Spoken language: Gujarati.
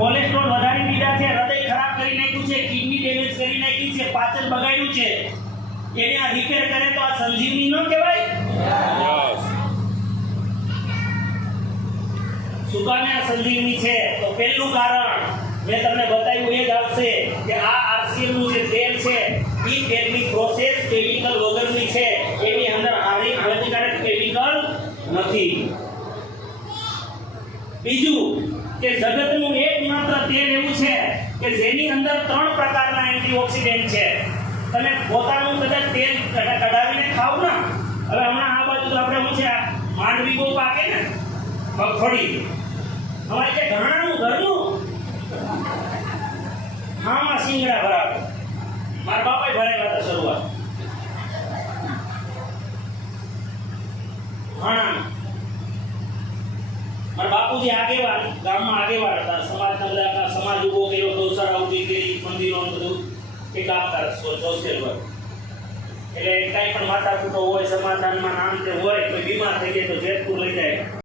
કોલેસ્ટ્રોલ વધારી દીધા છે, હૃદય ખરાબ કરી નાખ્યું છે, કિડની ડેમેજ કરી નાખી છે, પાચન બગાડ્યું છે, એને આ રિપેર કરે તો આ સંજીવની ન કહેવાય? શું કામે આ સંજીવની છે? તો પહેલું કારણ મેં તમને બતાવ્યું એ જ આવશે કે આ આરસીએલ નું જે તેલ છે એ તેલની પ્રોસેસ કેમિકલ વગરની છે, એની અંદર હાનિકારક કેમિકલ નથી. બીજું કે જગતનું એકમાત્ર તેલ એવું છે કે જેની અંદર 3 પ્રકારના એન્ટીઓક્સિડન્ટ છે. તમે પોતાનું કદાચ તેલ કઢાવીને ખાવ ને, હવે હમણાં આ બાજુ તો આપણે શું છે, માંડવી બહુ પાકે ને, મગફળી અમારે જે ઘણાનું ઘરનું હામાં સિંગડા ભરાવે, મારા બાપાએ ભરાવ્યા હતા શરૂઆત ઘણા. મારા બાપુજી આગેવાન, ગામમાં આગેવાન હતા, સમાજના બધા સમાજ ઉભો કર્યો, ગૌશાળા ઊભી કરી, મંદિરો બધું એ કામ કરે સોશિયલ વર્ક. એટલે કાંઈ પણ માથાકૂટો હોય, સમાધાનમાં નામ તે હોય, કોઈ બીમાર થઈ જાય તો જેતપુર લઈ જાય.